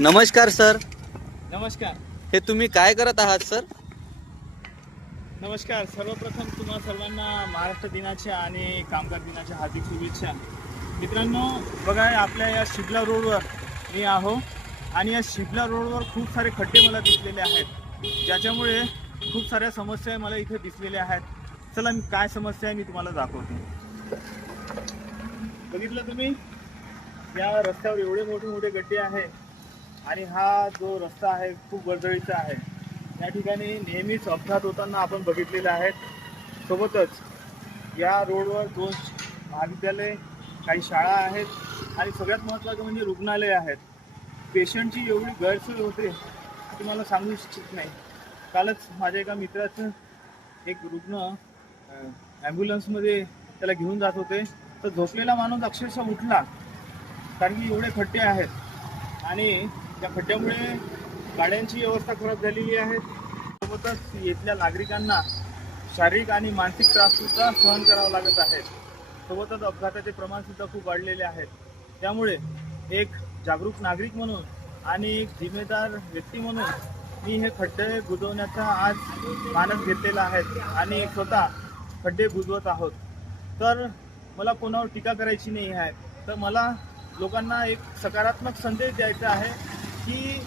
नमस्कार सर. नमस्कार. हे तुम्ही काय करत आहात सर? नमस्कार. सर्वप्रथम तुम्हा सर्वांना महाराष्ट्र दिनाच्या आणि कामगार दिनाच्या हार्दिक शुभेच्छा. मित्रांनो, बघा आपल्या या शिबला रोडवर मी आहो आणि या शिबला रोडवर खूप सारे खड्डे मला दिसलेले आहेत, ज्याच्यामुळे खूप साऱ्या समस्या मला इथे दिसलेल्या आहेत. चला मी काय समस्या आहे मी तुम्हाला दाखवतो. बघितलं तुम्ही, या रस्त्यावर एवढे मोठे मोठे गड्डे आहे आणि हा जो रस्ता आहे खूप वर्दळीचा आहे. या ठिकाणी नेहमीच अपघात होताना आपण बघितलेले आहेत. सोबतच या रोडवर 2 महाविद्यालय, काही शाळा आहेत आणि सगळ्यात महत्त्वाचं म्हणजे रुग्णालय आहेत. पेशंटची एवढी गैरसोय होते की मला सांगू इच्छित नाही. कालच माझ्या एका मित्राचं एक रुग्ण ॲम्ब्युलन्समध्ये त्याला घेऊन जात होते, तर झोपलेला माणूस अक्षरशः उठला, कारण की एवढे खड्डे आहेत आणि त्या खड्ड्यामुळे गाड्यांची व्यवस्था खराब झालेली आहे. सोबतच येथील नागरिकांना शारीरिक आणि मानसिक त्राससुद्धा सहन करावा लागत आहे. सोबतच अपघाताचे प्रमाणसुद्धा खूप वाढलेले आहेत. त्यामुळे एक जागरूक नागरिक म्हणून आणि एक जिम्मेदार व्यक्ती म्हणून मी हे खड्डे बुजवण्याचा आज मानस घेतलेला आहे आणि स्वतः खड्डे बुजवत आहोत. तर मला कोणावर टीका करायची नाही आहे, तर मला लोकांना एक सकारात्मक संदेश द्यायचा आहे की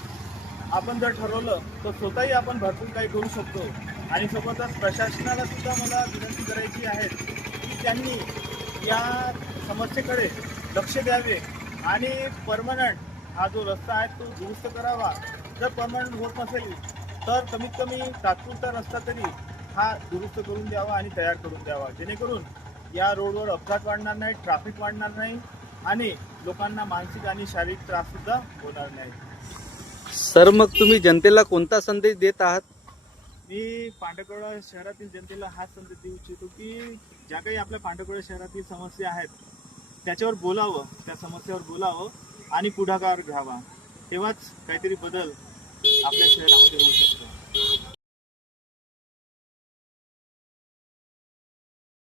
आपण जर ठरवलं तर स्वतःही आपण भरपूर काही करू शकतो. आणि सोबतच प्रशासनाला सुद्धा मला विनंती करायची आहे की त्यांनी या समस्येकडे लक्ष द्यावे आणि परमनंट हा जो रस्ता आहे तो दुरुस्त करावा. जर परमनंट होत नसेल तर कमीत कमी तात्पुरता रस्ता तरी हा दुरुस्त करून द्यावा आणि तयार करून द्यावा, जेणेकरून या रोडवर अपघात वाढणार नाही, ट्रॅफिक वाढणार नाही आणि लोकांना मानसिक आणि शारीरिक त्राससुद्धा होणार नाही. सर, मग तुम्ही जनतेला कोणता संदेश देत आहात? मी पांढरकवडा शहरातील जनतेला हाच संदेश देऊ इच्छितो की ज्या काही आपल्या पांढरकवडा शहरातील समस्या आहेत त्याच्यावर बोलावं, त्या समस्यावर बोलावं आणि पुढाकार घ्यावा. तेव्हाच काहीतरी बदल आपल्या शहरामध्ये होऊ शकतो.